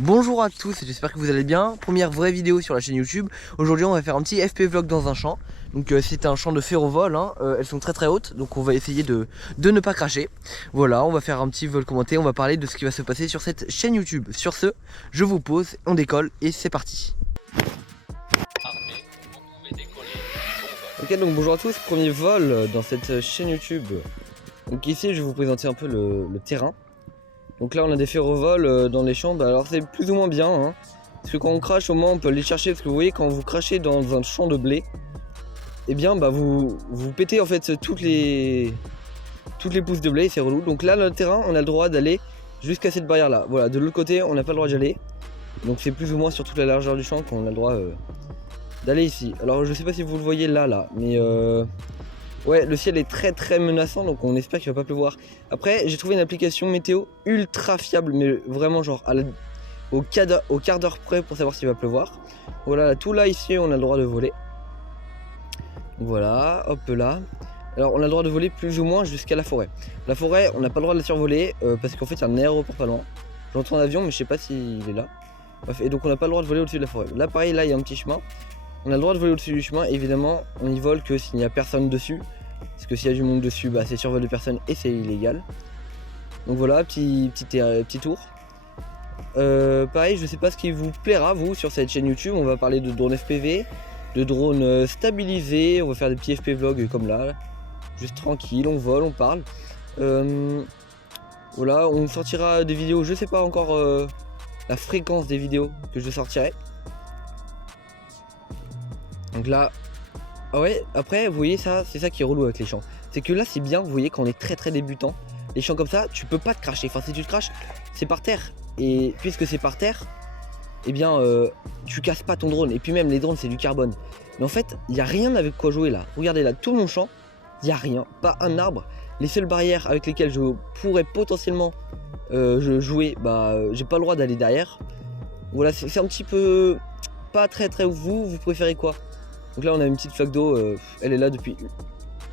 Bonjour à tous, j'espère que vous allez bien. Première vraie vidéo sur la chaîne YouTube. Aujourd'hui on va faire un petit FP vlog dans un champ. Donc c'est un champ de ferrovol, hein. Elles sont très hautes, donc on va essayer de ne pas cracher. Voilà, on va faire un petit vol commenté, on va parler de ce qui va se passer sur cette chaîne YouTube. Sur ce, je vous pose, on décolle et c'est parti. Ok, donc bonjour à tous, premier vol dans cette chaîne YouTube. Donc ici je vais vous présenter un peu le terrain. Donc là on a des ferrovols dans les champs, alors c'est plus ou moins bien, hein, parce que quand on crache au moins on peut les chercher, parce que vous voyez quand vous crachez dans un champ de blé, et bien bah vous pétez en fait toutes les pousses de blé, c'est relou. Donc là le terrain on a le droit d'aller jusqu'à cette barrière là, voilà, de l'autre côté on n'a pas le droit d'y aller, donc c'est plus ou moins sur toute la largeur du champ qu'on a le droit d'aller ici. Alors je sais pas si vous le voyez là, mais ouais, le ciel est très menaçant, donc on espère qu'il va pas pleuvoir. Après, j'ai trouvé une application météo ultra fiable, mais vraiment genre au quart d'heure près pour savoir s'il va pleuvoir. Voilà, tout là ici, on a le droit de voler. Donc voilà, hop là. Alors on a le droit de voler plus ou moins jusqu'à la forêt. La forêt, on n'a pas le droit de la survoler parce qu'en fait il y a un aéroport pas loin. J'entends un avion, mais je sais pas s'il est là. Bref, et donc on n'a pas le droit de voler au-dessus de la forêt. Là pareil, là il y a un petit chemin. On a le droit de voler au-dessus du chemin, évidemment on y vole que s'il n'y a personne dessus. Parce que s'il y a du monde dessus, bah, c'est survol de personne et c'est illégal. Donc voilà, petit tour. Pareil, je sais pas ce qui vous plaira vous sur cette chaîne YouTube. On va parler de drones FPV, de drones stabilisés. On va faire des petits FP vlogs comme là. Juste tranquille, on vole, on parle. Voilà, on sortira des vidéos, je sais pas encore la fréquence des vidéos que je sortirai. Donc là, ah ouais, après vous voyez ça, c'est ça qui est relou avec les champs. C'est que là c'est bien, vous voyez quand on est très débutant, les champs comme ça, tu peux pas te cracher. Enfin si tu te craches, c'est par terre. Et puisque c'est par terre, eh bien tu casses pas ton drone. Et puis même les drones c'est du carbone. Mais en fait, il n'y a rien avec quoi jouer là. Regardez là, tout mon champ, il n'y a rien, pas un arbre. Les seules barrières avec lesquelles je pourrais potentiellement jouer, bah j'ai pas le droit d'aller derrière. Voilà, c'est un petit peu pas très ouf. Vous préférez quoi? Donc là on a une petite flaque d'eau, elle est là depuis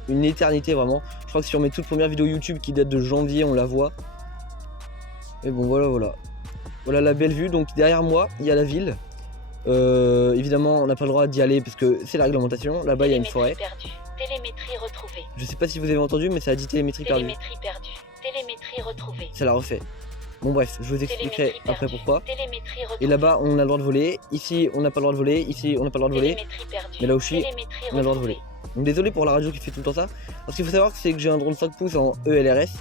une éternité vraiment. Je crois que sur mes toutes premières vidéos YouTube qui datent de janvier on la voit. Mais bon voilà. Voilà la belle vue, donc derrière moi il y a la ville. Évidemment on n'a pas le droit d'y aller parce que c'est la réglementation. Là-bas il y a une forêt. Télémétrie retrouvée. Je sais pas si vous avez entendu mais ça a dit télémétrie perdue. Télémétrie perdue. Télémétrie retrouvée. Ça l'a refait. Bon bref, je vous expliquerai après pourquoi. Et là-bas on a le droit de voler, ici on n'a pas le droit de voler, ici on n'a pas le droit de voler. Mais là où je suis, on a le droit de voler. Donc désolé pour la radio qui fait tout le temps ça. Parce qu'il faut savoir c'est que j'ai un drone 5 pouces en ELRS.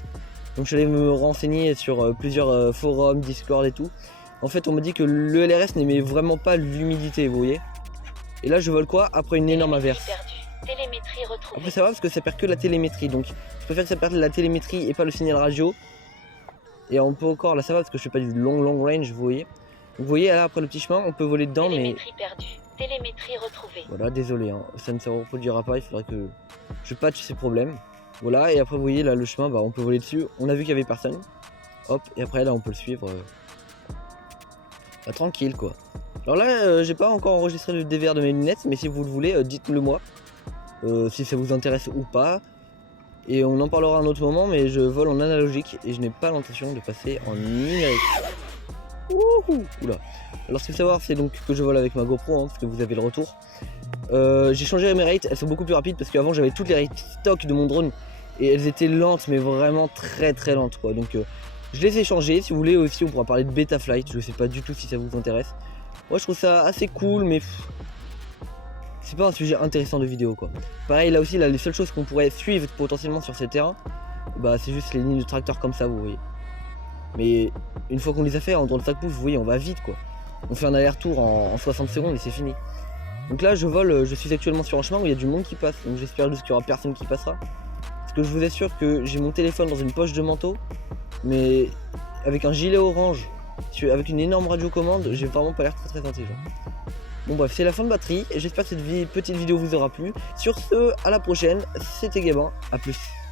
Donc je suis allé me renseigner sur plusieurs forums, Discord et tout. En fait on me dit que l'ELRS n'émet vraiment pas l'humidité, vous voyez. Et là je vole quoi? Après une énorme averse. Après ça va parce que ça perd que la télémétrie. Donc je préfère que ça perde la télémétrie et pas le signal radio. Et on peut encore, là ça va parce que je fais pas du long range, vous voyez. Donc vous voyez là après le petit chemin, on peut voler dedans mais... Télémétrie retrouvée. Voilà, désolé, hein, ça ne se reproduira pas, il faudrait que je patche ces problèmes. Voilà, et après vous voyez là le chemin, bah, on peut voler dessus. On a vu qu'il y avait personne. Hop, et après là on peut le suivre. Bah, tranquille quoi. Alors là, j'ai pas encore enregistré le DVR de mes lunettes, mais si vous le voulez, dites-le moi. Si ça vous intéresse ou pas. Et on en parlera à un autre moment, mais je vole en analogique et je n'ai pas l'intention de passer en numérique. Wouhou. Oula. Alors ce qu'il faut savoir c'est donc que je vole avec ma GoPro, hein, parce que vous avez le retour. J'ai changé mes rates, elles sont beaucoup plus rapides parce qu'avant j'avais toutes les rates stock de mon drone et elles étaient lentes mais vraiment très lentes quoi. Donc je les ai changées. Si vous voulez aussi on pourra parler de Betaflight, je sais pas du tout si ça vous intéresse. Moi je trouve ça assez cool mais c'est pas un sujet intéressant de vidéo quoi. Pareil là aussi là, les seules choses qu'on pourrait suivre potentiellement sur ces terrains, bah c'est juste les lignes de tracteur comme ça vous voyez. Mais une fois qu'on les a fait en drone 5 pouces vous voyez on va vite quoi. On fait un aller-retour en 60 secondes et c'est fini. Donc là je vole, je suis actuellement sur un chemin où il y a du monde qui passe. Donc j'espère juste qu'il y aura personne qui passera. Parce que je vous assure que j'ai mon téléphone dans une poche de manteau. Mais avec un gilet orange, avec une énorme radiocommande, j'ai vraiment pas l'air très intelligent. Bon bref, c'est la fin de batterie et j'espère que cette petite vidéo vous aura plu. Sur ce, à la prochaine, c'était Gabin, à plus.